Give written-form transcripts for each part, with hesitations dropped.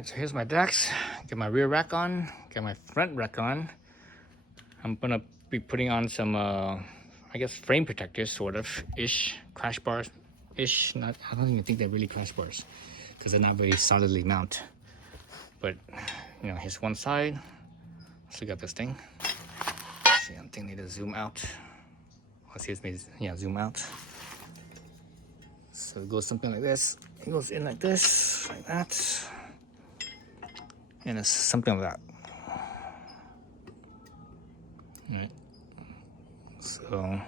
Alright, so here's my Dax. Get my rear rack on, get my front rack on. I'm gonna be putting on some, I guess, frame protectors, sort of, ish, crash bars, ish. Not, I don't even think they're really crash bars, because they're not very solidly mount. But, you know, here's one side. Let's look at this thing. See, I think I need to zoom out. Excuse me, yeah, zoom out. So it goes something like this. It goes in like this, like that. And it's something like that. Right. So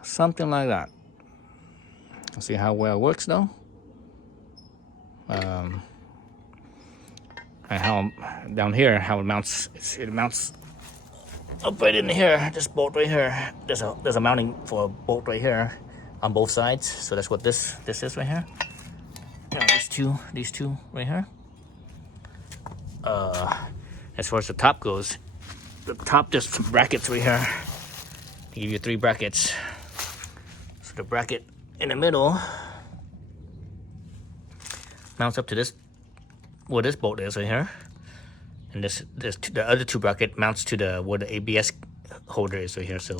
something like that. See how well it works though. And how down here, how it mounts. It mounts up right in here. This bolt right here. There's a mounting for a bolt right here on both sides. So that's what this is right here. Yeah, these two right here. As far as the top goes, the top, there's some brackets right here. They give you 3 brackets. So the bracket in the middle mounts up to this, where this bolt is right here, and the other 2 bracket mounts to the where the ABS holder is right here. So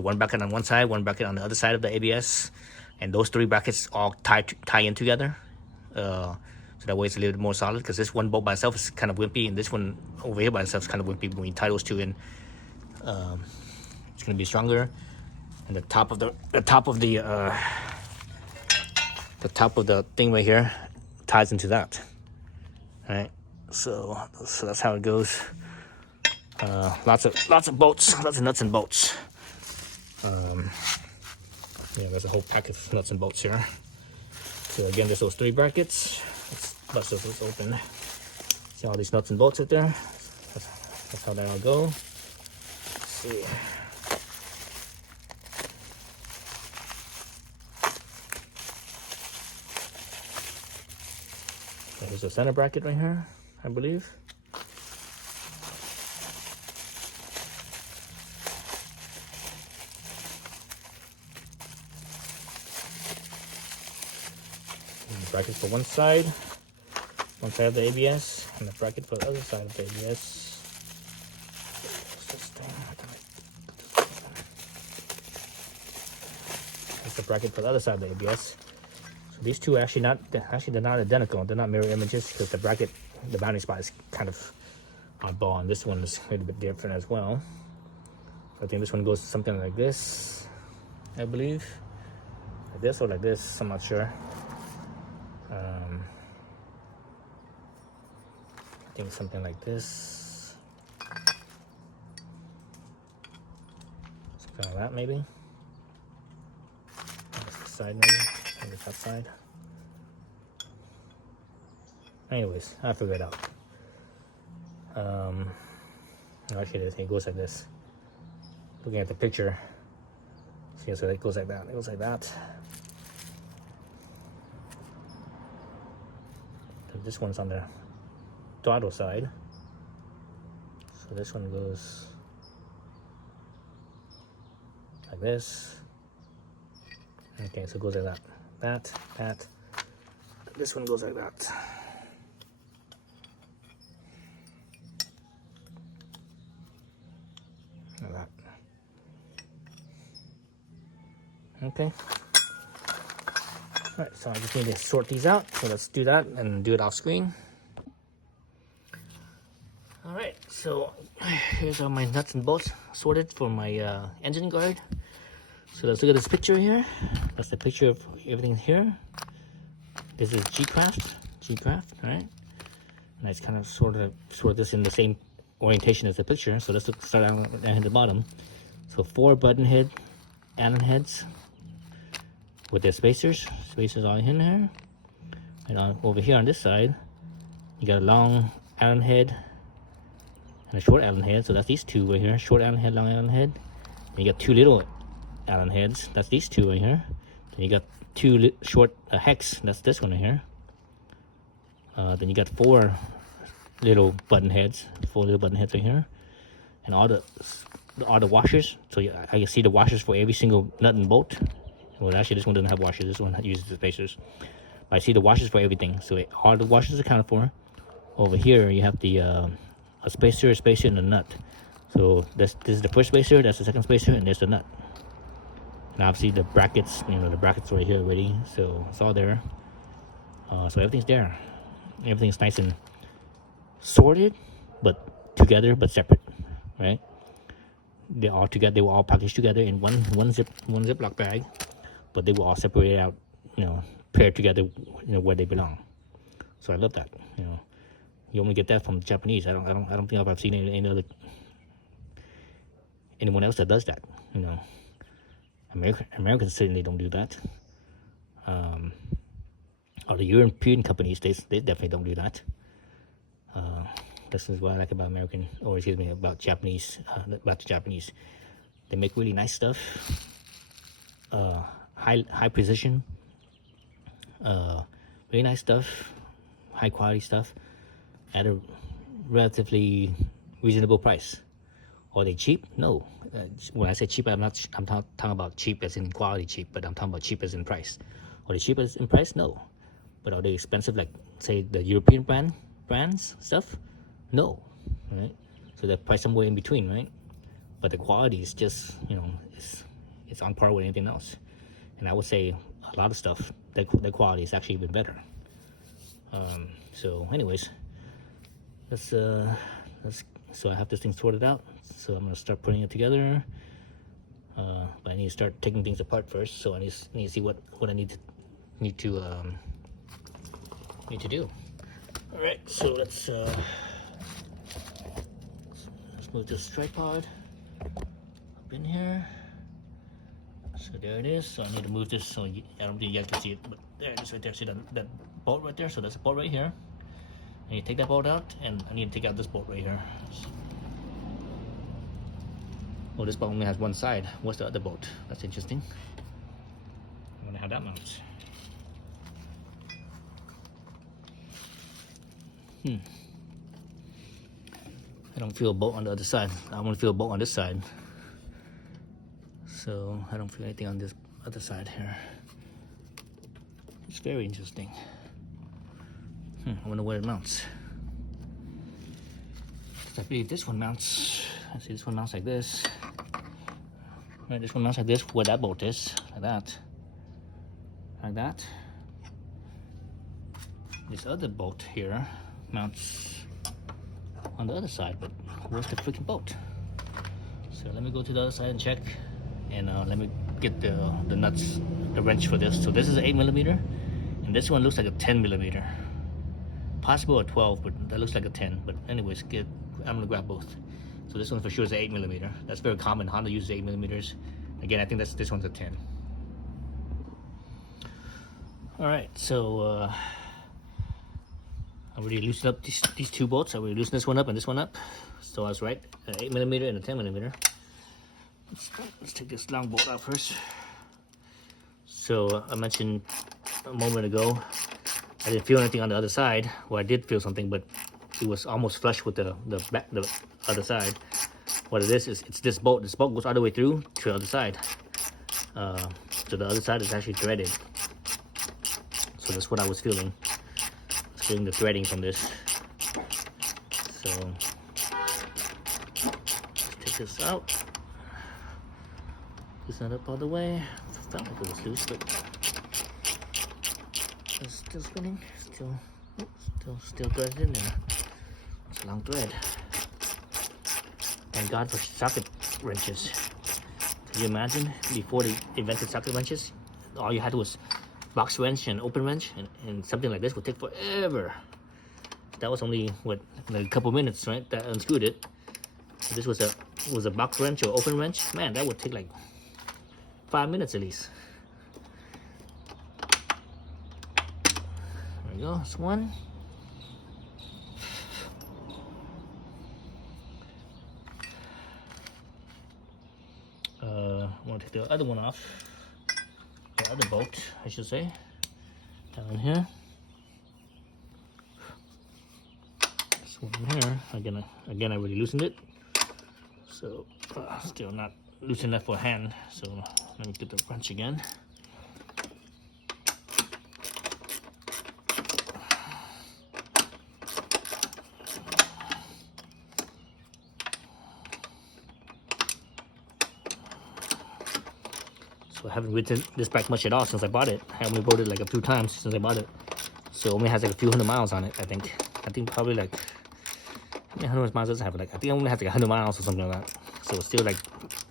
one bracket on one side, one bracket on the other side of the ABS, and those 3 brackets all tie in together. So that way it's a little bit more solid, because this one bolt by itself is kind of wimpy, and this one over here by itself is kind of wimpy. When you tie those 2 in, it's going to be stronger. And the top of the thing right here ties into that. All right, so that's how it goes. Lots of bolts, lots of nuts and bolts. Yeah, there's a whole pack of nuts and bolts here. So again, there's those 3 brackets. Let's bust this open. See all these nuts and bolts out there? That's how they all go. Let's see. So here's the center bracket right here, I believe. Bracket for one side of the ABS, and the bracket for the other side of the ABS. That's the bracket for the other side of the ABS. So these 2 are they're not identical. They're not mirror images, because the bracket, the mounting spot is kind of oddball, and this one is a little bit different as well. So I think this one goes something like this, I believe. Like this or like this, I'm not sure. I think something like this. Something like that, maybe. That's the side, maybe that side. Anyways, I'll figure it out. Actually, it goes like this. Looking at the picture, see, so it goes like that. It goes like that. And this one's on the throttle side, so this one goes like this. Okay, so it goes like that. This one goes like that. Like that. Okay. All right, so I just need to sort these out. So let's do that and do it off screen. All right, so here's all my nuts and bolts sorted for my engine guard. So let's look at this picture here. That's the picture of everything here. This is G-Craft, all right? And I just kind of sort this in the same orientation as the picture. So let's start down at the bottom. So 4 button head Allen heads with their spacers all in here. And over here on this side, you got a long Allen head and a short Allen head. So that's these 2 right here, short Allen head, long Allen head. And you got 2 little Allen heads. That's these 2 right here. Then you got 2 short hex. That's this one right here. Then you got 4 little button heads. 4 little button heads right here. And all the washers. So I can see the washers for every single nut and bolt. Well, actually, this one doesn't have washers. This one uses the spacers. I see the washers for everything, so all the washers are accounted for. Over here you have the a spacer, and a nut. So this is the first spacer, that's the second spacer, and there's the nut. And obviously the brackets, the brackets right here already, so it's all there. So everything's there. Everything's nice and sorted, but together, but separate, right? They're all together. They were all packaged together in one Ziploc bag, but they were all separated out, paired together, where they belong. So I love that. You only get that from the Japanese. I don't think I've seen anyone else that does that. Americans certainly don't do that. Or the European companies, they definitely don't do that. This is what I like about about Japanese, about the Japanese. They make really nice stuff, high precision, really nice stuff, high quality stuff, at a relatively reasonable price. Are they cheap? No. When I say cheap, I'm talking about cheap as in quality cheap, but I'm talking about cheap as in price. Are they cheap as in price? No. But are they expensive like, say, the European brands stuff? No, right? So they're priced somewhere in between, right? But the quality is just, it's on par with anything else. And I would say a lot of stuff, the quality is actually even better. So anyways, so I have this thing sorted out. So I'm gonna start putting it together. But I need to start taking things apart first. So I need to see what I need to do. All right, so let's move this tripod up in here. So there it is. So I need to move this so I don't think you guys can see it, but there it is right there. See that bolt right there? So that's a bolt right here. I need to take that bolt out, and I need to take out this bolt right here. Oh, this bolt only has one side. What's the other bolt? That's interesting. I wonder how that mounts. I don't feel a bolt on the other side. I want to feel a bolt on this side. So I don't feel anything on this other side here. It's very interesting. I wonder where it mounts. I believe this one mounts. I see this one mounts like this. Right, this one mounts like this, where that bolt is. Like that. Like that. This other bolt here mounts on the other side, but where's the freaking bolt? So let me go to the other side and check, and let me get the nuts, the wrench for this. So this is an 8mm, and this one looks like a 10mm, possible a 12, but that looks like a 10. But anyways, I'm gonna grab both. So this one for sure is an 8mm. That's very common. Honda uses 8mm. Again, I think this one's a 10. All right, so I already loosened up these two bolts. I already loosened this one up and this one up. So I was right, an 8mm and a 10mm. Let's take this long bolt out first. So I mentioned a moment ago, I didn't feel anything on the other side. Well, I did feel something, but it was almost flush with the other side. What it is it's this bolt. This bolt goes all the way through to the other side. So the other side is actually threaded. So that's what I was feeling. Feeling the threading from this. So take this out. Loosen it up all the way. Felt like it was loose, but it's still spinning. Still threaded in there. It's a long thread. Thank God for socket wrenches. Can you imagine before they invented socket wrenches? All you had was box wrench and open wrench, and something like this would take forever. That was only what, like a couple minutes, right? That unscrewed it. If this was a box wrench or open wrench, man, that would take like 5 minutes at least. There we go. That's one. I want to take the other one off. The other bolt, I should say, down here. This one here, again, I already loosened it, so still not loose enough for a hand. So let me get the wrench again. haven't ridden this bike much at all since I bought it. I only rode it like a few times since I bought it. So it only has like a few hundred miles on it, I think. I think probably like, how many hundred miles does it have? Like, I think it only has like 100 miles or something like that. So it's still like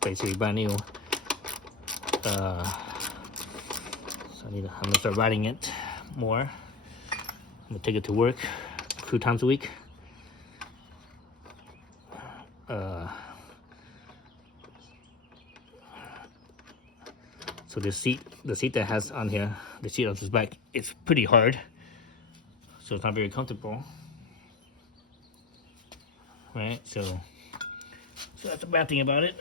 basically brand new. So I'm gonna start riding it more. I'm gonna take it to work a few times a week. So the seat that has on here, the seat on this bike, it's pretty hard. So it's not very comfortable. Right, so that's the bad thing about it.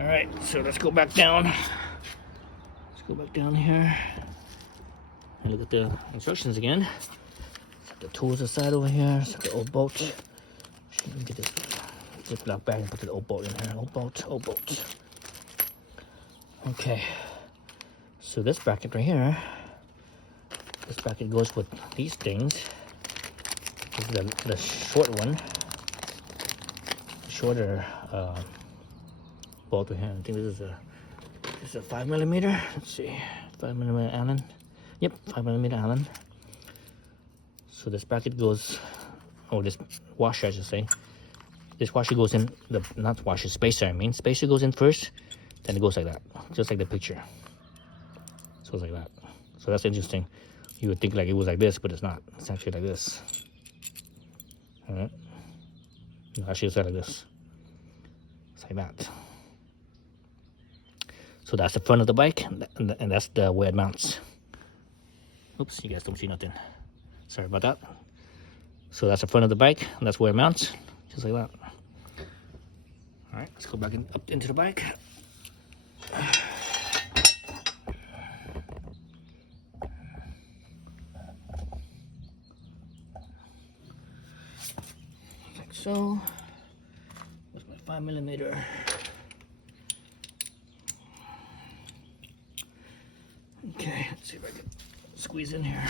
All right, so let's go back down. Let's go back down here and look at the instructions again. Set the tools aside over here. Set the old bolt. Get this Ziploc bag and put the old bolt in here. Old bolt. Okay. So this bracket right here, this bracket goes with these things. This is the short one, shorter bolt right here. I think this is a 5mm. Let's see, 5mm Allen. Yep, 5mm Allen. So this bracket goes, oh, this washer I should say. This washer goes in not washer, spacer. I mean, spacer goes in first, then it goes like that, just like the picture. So it's like that. So that's interesting. You would think like it was like this, but it's not. It's actually like this. All right. No, actually, it's like this. It's like that. So that's the front of the bike, and that's the where it mounts. Oops, you guys don't see nothing. Sorry about that. So that's the front of the bike, and that's where it mounts, just like that. All right, let's go back up into the bike. Like so. Where's my 5mm? Okay, let's see if I can squeeze in here.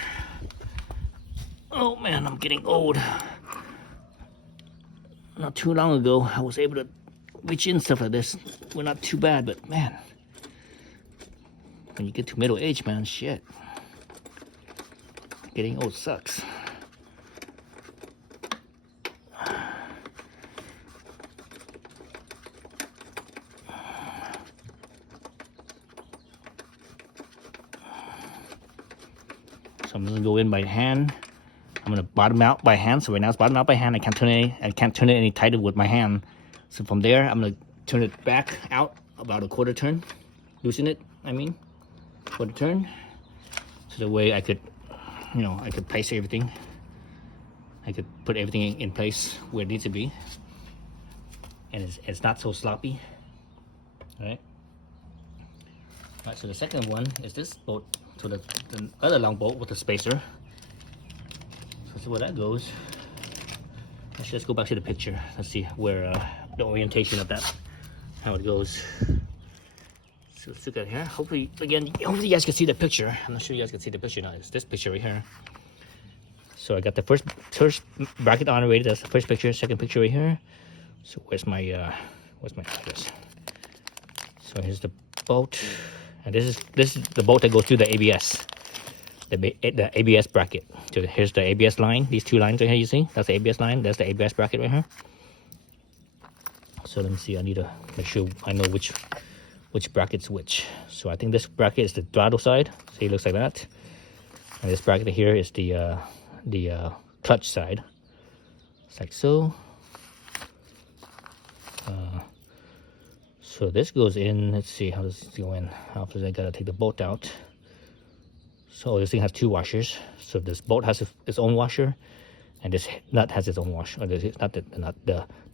Oh man, I'm getting old. Not too long ago, I was able to reach in stuff like this. We're not too bad, but man, when you get to middle age, man, shit. Getting old sucks. So I'm just gonna go in by hand. I'm gonna bottom out by hand. So right now it's bottom out by hand. I can't turn it any tighter with my hand. So from there, I'm gonna turn it back out about a quarter turn, loosen it. I mean, quarter turn. So the way I could, I could place everything. I could put everything in place where it needs to be, and it's not so sloppy. All right. All right. So the second one is this bolt. So the other long bolt with the spacer. So see where that goes. Actually, let's go back to the picture. Let's see where the orientation of that, how it goes. So let's look at here. Hopefully you guys can see the picture. I'm not sure you guys can see the picture now. It's this picture right here. So I got the first bracket on already. That's the first picture. Second picture right here. So where's my address? So here's the bolt, and this is the bolt that goes through the ABS. The ABS bracket. So here's the ABS line. These two lines right here, you see? That's the ABS line. That's the ABS bracket right here. So let me see. I need to make sure I know which bracket's which. So I think this bracket is the throttle side. See, it looks like that. And this bracket here is the clutch side. It's like so. So this goes in. Let's see how does this go in. After I gotta take the bolt out. So this thing has two washers. So this bolt has its own washer, and this nut has its own washer. Or not the nut,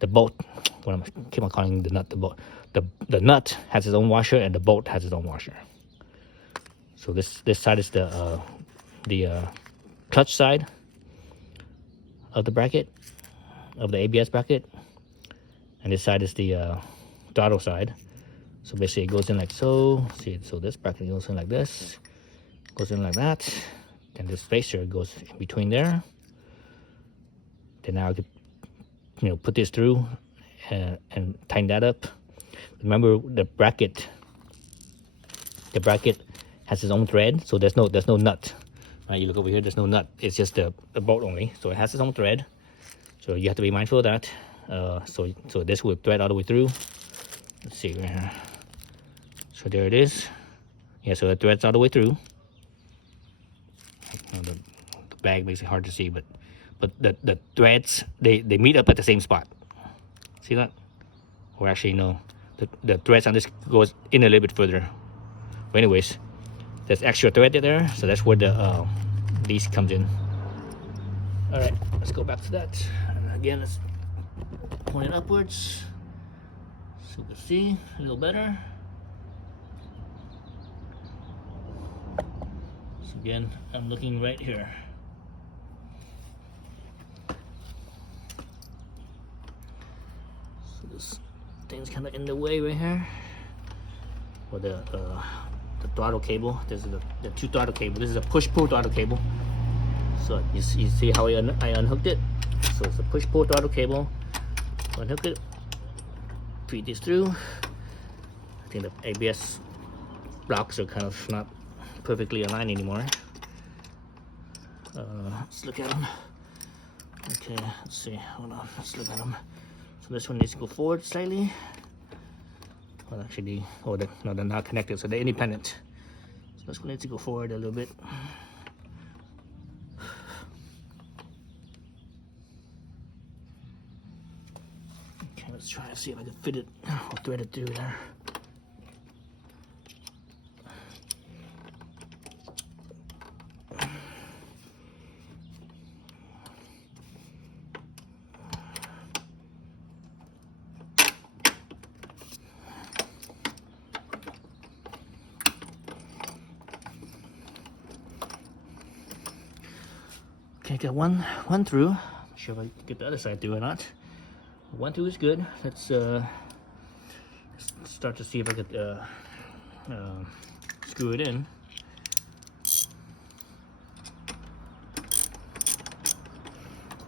the bolt. What I'm keep on calling the nut, the bolt. The nut has its own washer, and the bolt has its own washer. So this side is the clutch side of the bracket, of the ABS bracket, and this side is the throttle side. So basically, it goes in like so. See, so this bracket goes in like this. Goes in like that, and the spacer goes in between there. Then now I could, put this through and tighten that up. Remember the bracket has its own thread, so there's no nut. Right, you look over here, there's no nut. It's just the bolt only, so it has its own thread. So you have to be mindful of that. So this will thread all the way through. Let's see right here. So there it is. Yeah, so it threads all the way through. The bag makes it hard to see, but the threads they meet up at the same spot. See that? Or actually no, the threads on this goes in a little bit further. But anyways, there's extra thread there, so that's where the these comes in. All right, let's go back to that. And again, let's point it upwards so we can see a little better. So again, I'm looking right here. So this thing's kind of in the way right here. Or the throttle cable. This is the two throttle cable. This is a push-pull throttle cable. So you see how I unhooked it? So it's a push-pull throttle cable. So unhook it, feed this through. I think the ABS blocks are kind of not perfectly aligned anymore. Let's look at them. Okay, let's see. Hold on, let's look at them. So this one needs to go forward slightly. Well, actually, no, they're not connected, so they're independent. So this one needs to go forward a little bit. Okay, let's try to see if I can fit it or thread it through there. Okay, got one through. Not sure if I can get the other side through or not. One through is good. Let's start to see if I could screw it in.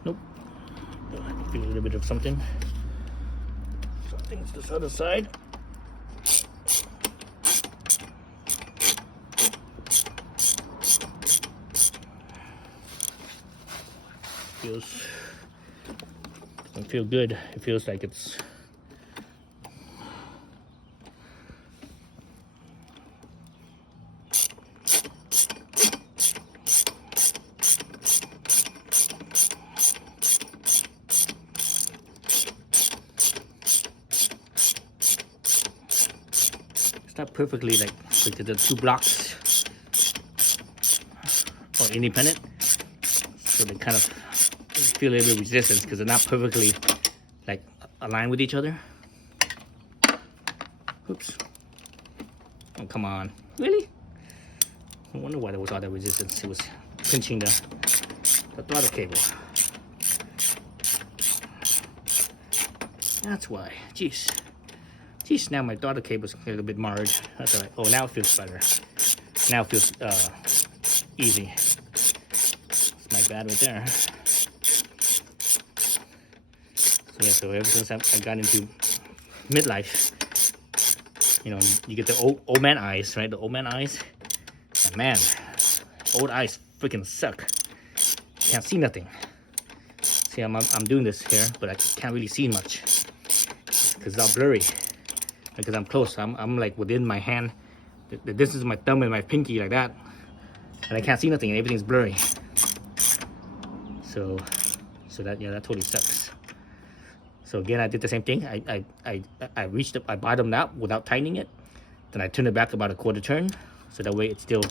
Nope. I feel a little bit of something. Something's this other side. Doesn't feel good. It feels like it's not perfectly like the two blocks are independent, so they kind of feel a little bit of resistance because they're not perfectly like aligned with each other. Oops. Oh, come on. Really? I wonder why there was all that resistance. It was pinching the throttle cable. That's why. Jeez. Jeez, now my throttle cable's a little bit marred. That's alright. Oh, now it feels better. Now it feels easy. That's my bad right there. So yeah, so ever since I got into midlife, you get the old man eyes, right? The old man eyes. And man, old eyes freaking suck. Can't see nothing. See, I'm doing this here, but I can't really see much because it's all blurry. Because I'm close, I'm like within my hand. The distance of my thumb and my pinky like that, and I can't see nothing, and everything's blurry. So that totally sucks. So again, I did the same thing. I reached up, I bottomed out without tightening it. Then I turned it back about a quarter turn, so that way it's still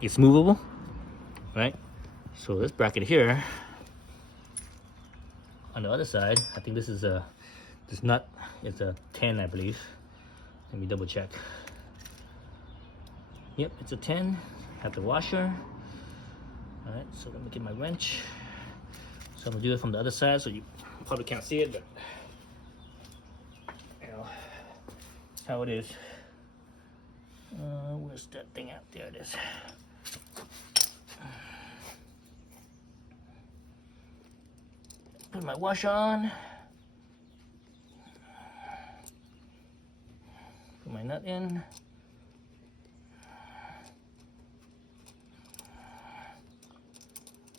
it's movable, right? So this bracket here on the other side, I think this is this nut is a 10, I believe. Let me double check. Yep, it's a 10. Have the washer. All right, so let me get my wrench. So I'm gonna do it from the other side, so you probably can't see it, but how it is. Where's that thing out? There it is. Put my washer on. Put my nut in.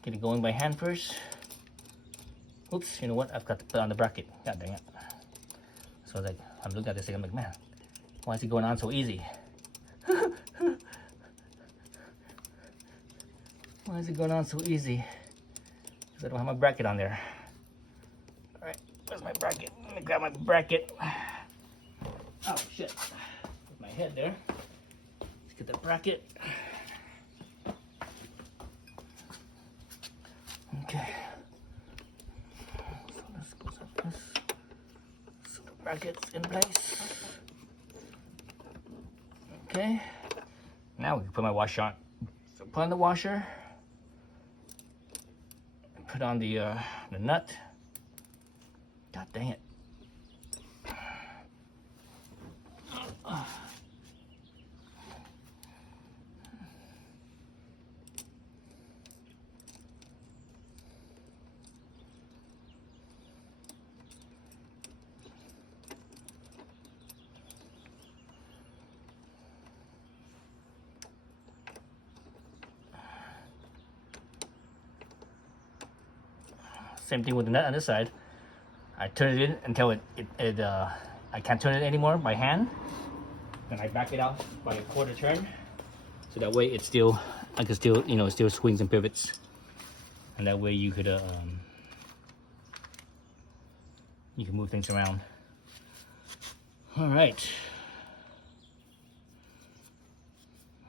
Get it going by hand first. Oops, you know what? I've got to put on the bracket. God dang it. So I was like, I'm looking at this thing, I'm like, man, why is it going on so easy? Why is it going on so easy? Because I don't have my bracket on there. Alright, where's my bracket? Let me grab my bracket. Oh shit. Put my head there. Let's get the bracket. Okay. So this goes like this. So the bracket's in place. Okay. Now we can put my washer on. So put on the washer. Put on the nut. God dang it. Same thing with the nut on this side. I turn it in until I can't turn it anymore by hand. Then I back it out by a quarter turn. So that way it's still, I can still, you know, it still swings and pivots. And that way you could move things around. All right.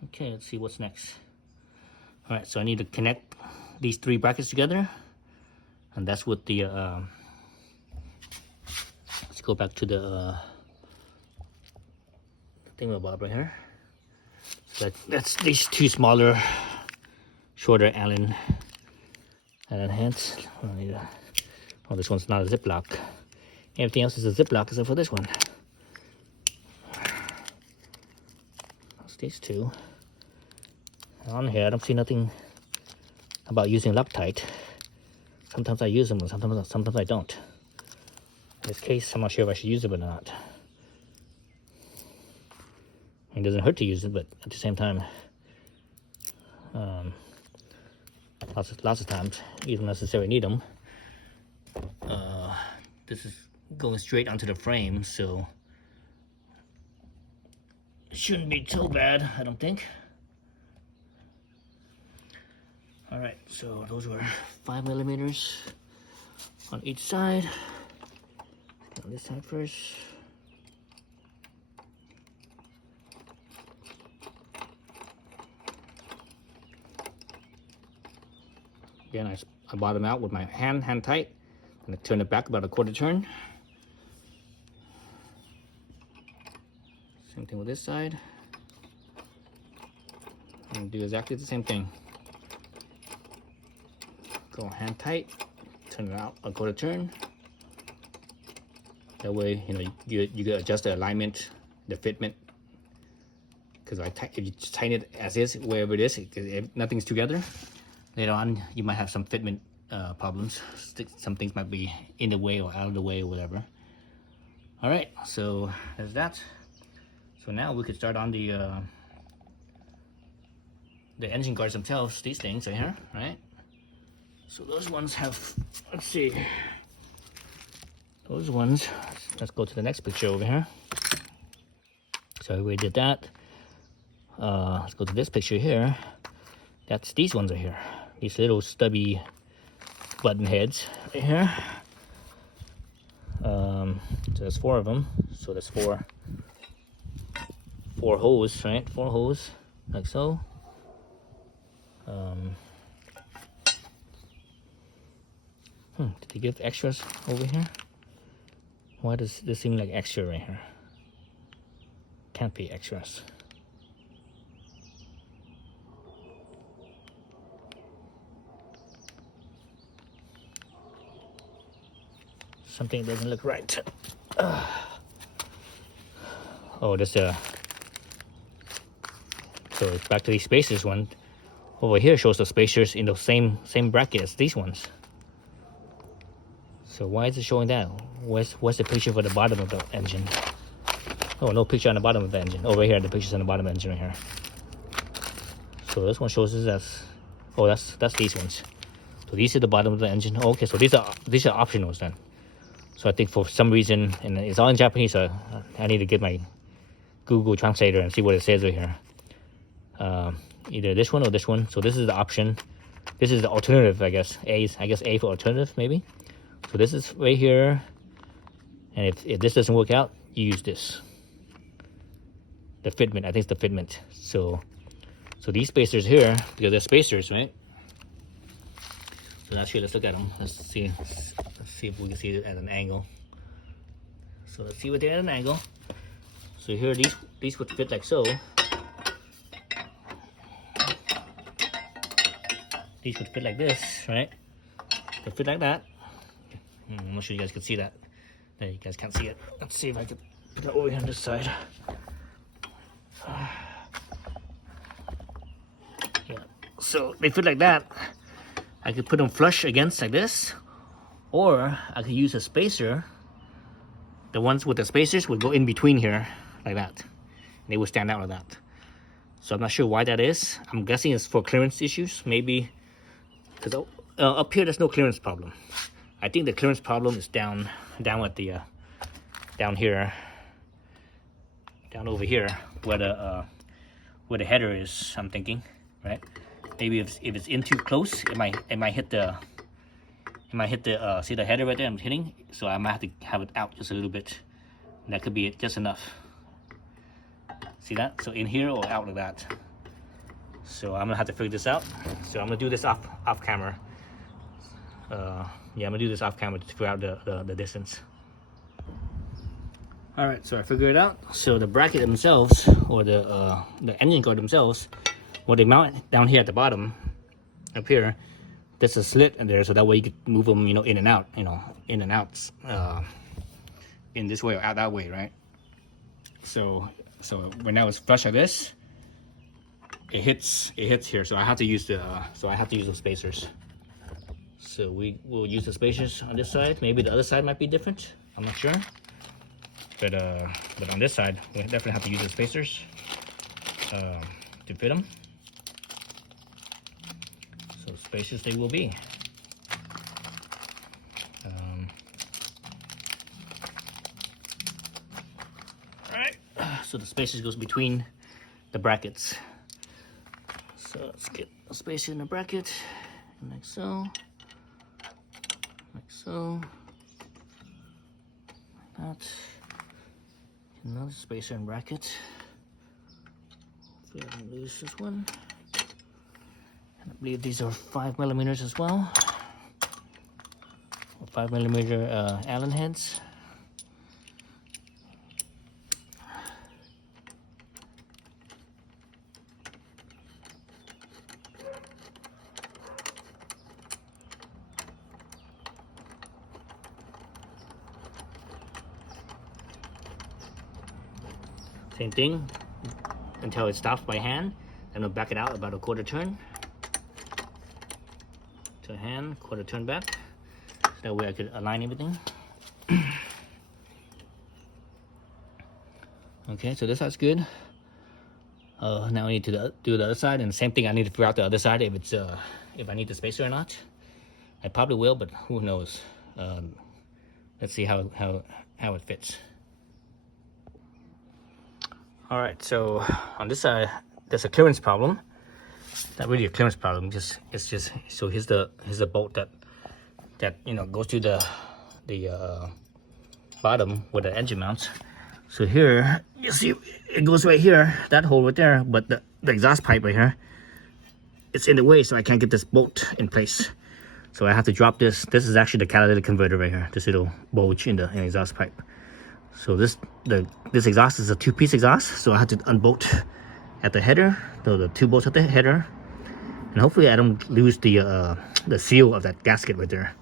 Okay, let's see what's next. All right, so I need to connect these three brackets together. And that's what the, let's go back to the thingamabob right here. So that's these two smaller, shorter Allen heads. Oh, this one's not a Ziploc. Everything else is a Ziploc except for this one. That's these two. On here, I don't see nothing about using Loctite. Sometimes I use them, and sometimes I don't. In this case, I'm not sure if I should use it or not. It doesn't hurt to use it, but at the same time, lots of times you don't necessarily need them. This is going straight onto the frame, so it shouldn't be too bad, I don't think. All right, so those were 5mm on each side. On this side first. Again, I bottom out with my hand tight, and I turn it back about a quarter turn. Same thing with this side. And do exactly the same thing. Go hand tight, turn it out a quarter turn. That way, you know, you can adjust the alignment, the fitment. Because if you just tighten it as is, wherever it is, if nothing's together, later on you might have some fitment problems. Some things might be in the way or out of the way or whatever. All right, so there's that. So now we could start on the engine guards themselves. These things right here, right? So those ones have, let's see, those ones, let's go to the next picture over here. So we did that. Let's go to this picture here. These ones are here. These little stubby button heads right here. So there's 4 of them. So there's four holes, right? 4 holes, like so. Did they give extras over here? Why does this seem like extra right here? Can't be extras. Something doesn't look right. Oh, there's a... So back to these spacers one. Over here shows the spacers in the same bracket as these ones. So why is it showing that? What's the picture for the bottom of the engine? Oh, no picture on the bottom of the engine. Oh, right here, the picture's on the bottom of the engine right here. So this one shows us as, oh, that's these ones. So these are the bottom of the engine. Oh, okay, so these are optionals then. So I think for some reason, and it's all in Japanese, so I need to get my Google Translator and see what it says right here. Either this one or this one. So this is the option. This is the alternative, I guess. I guess A for alternative, maybe. So this is right here. And if this doesn't work out, you use this. The fitment, I think it's the fitment. So these spacers here, because they're spacers, right? So actually, let's look at them. Let's see if we can see it at an angle. So let's see what they're at an angle. So here, these would fit like so. These would fit like this, right? They fit like that. I'm not sure you guys can see that. There, you guys can't see it. Let's see if I can put it over here on this side. Yeah. So they fit like that. I could put them flush against like this, or I could use a spacer. The ones with the spacers would go in between here like that. They would stand out like that. So I'm not sure why that is. I'm guessing it's for clearance issues, maybe. Because up here there's no clearance problem. I think the clearance problem is down at the down here, down over here where the header is. I'm thinking, right? Maybe if it's in too close, it might hit the see the header right there I'm hitting. So I might have to have it out just a little bit. And that could be it, just enough. See that? So in here or out like that. So I'm gonna have to figure this out. So I'm gonna do this off camera. Yeah, I'm gonna do this off camera to figure out the distance. All right, so I figured it out. So the bracket themselves, or the engine guard themselves, well, they mount down here at the bottom, up here. There's a slit in there, so that way you could move them, in and out, in and out, in this way or out that way, right? So when I was flush like this, it hits here. So I have to use the spacers. So we will use the spacers on this side. Maybe the other side might be different. I'm not sure. But on this side, we definitely have to use the spacers to fit them. So spacers they will be. All right. So the spacers goes between the brackets. So let's get a spacer in the bracket, like so, like so, like that. Another spacer and bracket. Hopefully I don't lose this one. And I believe these are 5mm as well. 5mm Allen heads. Same thing until it stops by hand. Then I'll back it out about a quarter turn. To hand, quarter turn back. That way I could align everything. Okay, so this side's good. Now I need to do the other side, and same thing. I need to figure out the other side if it's if I need the spacer or not. I probably will, but who knows? Let's see how it fits. All right, so on this side, there's a clearance problem. Not really a clearance problem. It's just so here's the bolt that goes to the bottom where the engine mounts. So here you see it goes right here, that hole right there. But the exhaust pipe right here, it's in the way, so I can't get this bolt in place. So I have to drop this. This is actually the catalytic converter right here. This little bulge in the exhaust pipe. So this exhaust is a 2-piece exhaust, so I have to unbolt at the header, the 2 bolts at the header, and hopefully I don't lose the seal of that gasket right there.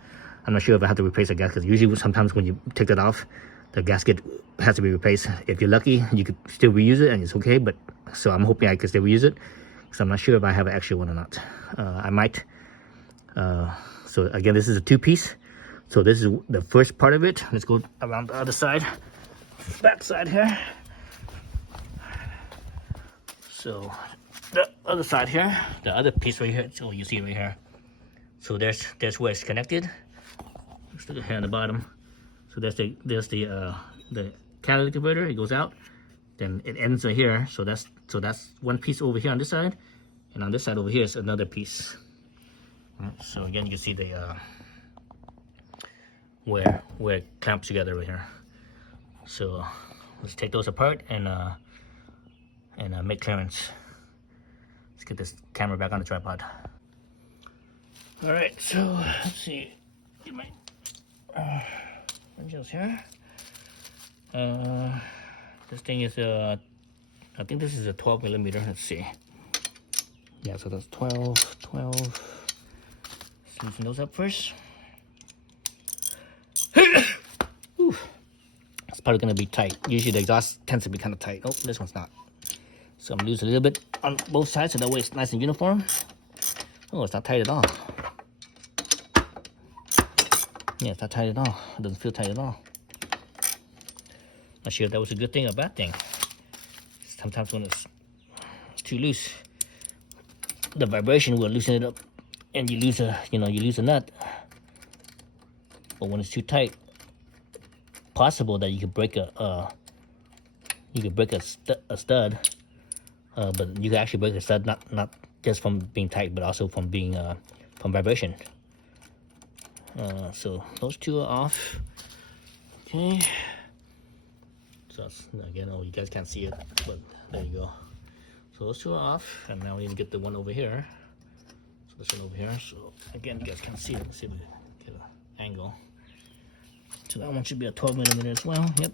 I'm not sure if I have to replace the gasket. Usually, sometimes when you take that off, the gasket has to be replaced. If you're lucky, you could still reuse it and it's okay. But so I'm hoping I can still reuse it, because I'm not sure if I have an extra one or not. I might. So again, this is a 2-piece. So this is the first part of it. Let's go around the other side, back side here. So the other side here, the other piece right here, so you see right here. So there's where it's connected. Let's look at here on the bottom. So there's the catalytic converter. It goes out, then it ends right here. So that's one piece over here on this side, and on this side over here is another piece. Right, so again, you can see the where it clamps together right here. So let's take those apart and make clearance. Let's get this camera back on the tripod. All right, so let's see. Get my wrenches here. This thing is I think this is a 12 millimeter. Let's see. Yeah, so that's 12. Let's loosen those up first. It's probably gonna be tight. Usually the exhaust tends to be kind of tight. Oh, this one's not. So I'm gonna lose a little bit on both sides so that way it's nice and uniform. Oh, it's not tight at all. Yeah, it's not tight at all. It doesn't feel tight at all. Not sure if that was a good thing or a bad thing. Sometimes when it's too loose, the vibration will loosen it up, and you lose a nut. But when it's too tight, possible that you could break a stud. But you can actually break a stud not just from being tight, but also from being from vibration. So those two are off. Okay. So again, oh, you guys can't see it, but there you go. So those two are off, and now we need to get the one over here. So this one over here. So again, you guys can't see it. Let's see if we can get an angle. So that one should be a 12 millimeter as well. Yep.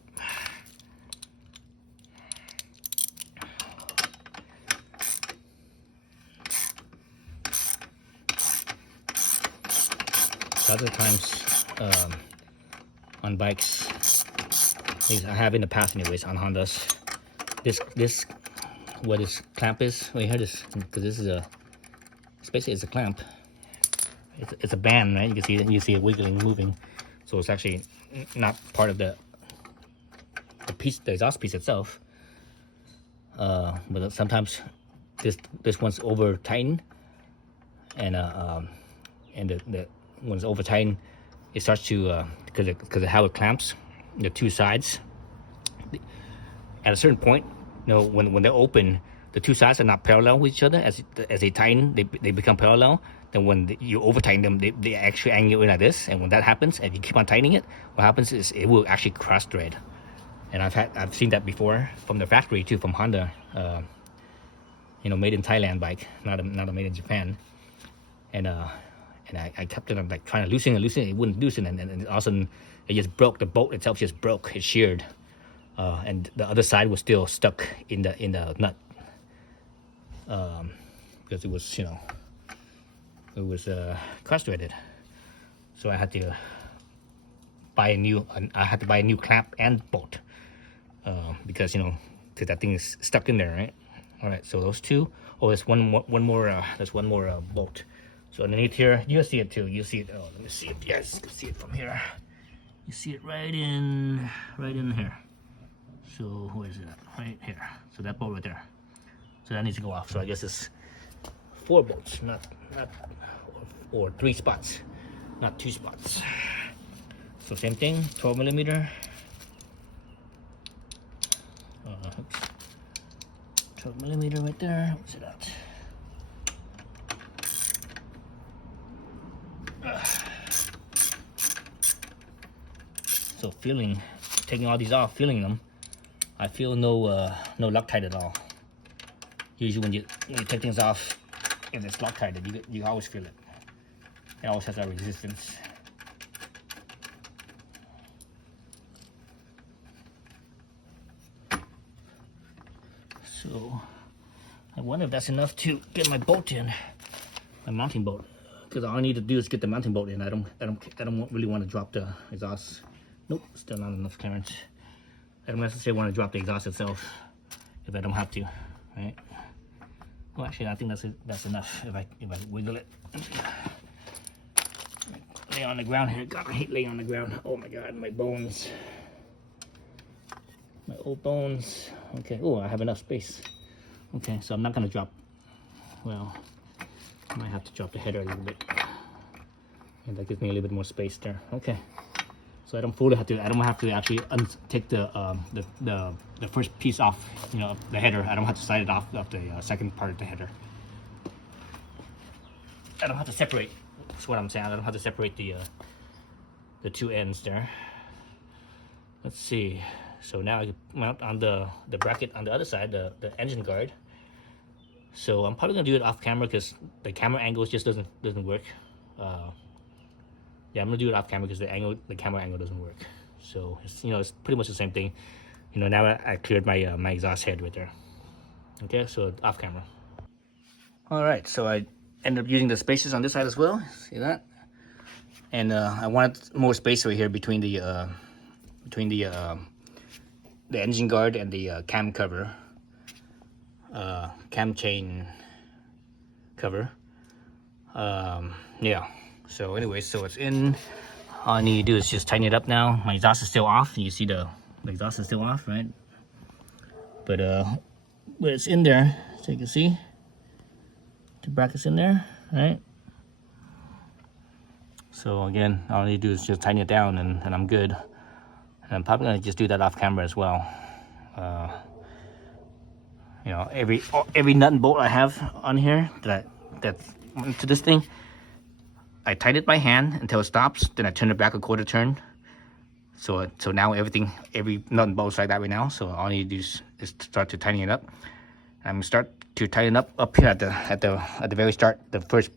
Other times on bikes, I have in the past anyways on Hondas, this what this clamp is right here, this, because this is it's a clamp. It's a band, right? You see it wiggling, moving. So it's actually not part of the exhaust piece itself. But sometimes this one's over tightened, and the when it's over tightened, it starts to because of how it clamps the two sides. At a certain point, when they're open, the two sides are not parallel with each other. As they tighten, they become parallel. Then when you over tighten them, they actually angle in like this. And when that happens, and you keep on tightening it, what happens is it will actually cross thread. And I've seen that before from the factory too, from Honda. Made in Thailand bike, not a made in Japan. And I kept it, like trying to loosen it. It wouldn't loosen, and all of a sudden it just broke. The bolt itself just broke. It sheared, and the other side was still stuck in the nut, because it was cross-threaded. So I had to buy a new clamp and bolt, because that thing is stuck in there, right? All right, so those two. Oh, there's one more bolt. So underneath here, you'll see it too. You see it. Oh, let me see if you guys can see it from here. You see it right in here. So where is it at? Right here. So that bolt right there. So that needs to go off. So I guess it's 4 bolts, or 3 spots, not 2 spots. So same thing, 12 millimeter. 12 millimeter right there. What's it at? So taking all these off, feeling them, I feel no Loctite at all. Usually when you take things off, if it's Loctite, you always feel it. It always has that resistance. So I wonder if that's enough to get my bolt in, my mounting bolt. Because all I need to do is get the mounting bolt in. I don't really want to drop the exhaust. Nope, still not enough clearance. I don't necessarily want to drop the exhaust itself if I don't have to, right? Well, actually, I think that's enough if I wiggle it. lay on the ground here. God, I hate laying on the ground. Oh my God, my bones. My old bones. Okay, oh, I have enough space. Okay, so I'm not gonna drop, well, I might have to drop the header a little bit. And that gives me a little bit more space there. Okay. So I don't have to actually take the first piece off, you know, the header. I don't have to slide it off of the second part of the header. I don't have to separate. That's what I'm saying. I don't have to separate the two ends there. Let's see. So now I mount on the bracket on the other side, the engine guard. So I'm probably gonna do it off camera because the camera angle just doesn't work. Yeah, I'm gonna do it off camera because the camera angle doesn't work. So it's, you know, it's pretty much the same thing. You know, now I cleared my my exhaust head right there. Okay, so off camera. All right, so I ended up using the spacers on this side as well. See that? And I wanted more space right here between the engine guard and the cam cover, cam chain cover. Yeah. So anyway, so it's in. All I need to do is just tighten it up now. My exhaust is still off. You see the exhaust is still off, right? But it's in there, so you can see the bracket's in there, right? So again, all I need to do is just tighten it down, and I'm good. And I'm probably gonna just do that off camera as well. You know, every nut and bolt I have on here that's to this thing, I tighten it by hand until it stops. Then I turn it back a quarter turn. So now every nut and bolt is like that right now. So all I need to do is start to tighten it up. I'm gonna start to tighten up here at the very start, the first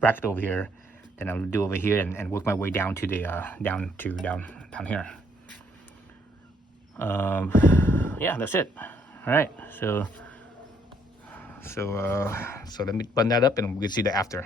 bracket over here. Then I'll do over here and work my way down to the down here. Yeah, that's it. All right, so let me button that up and we can see the after.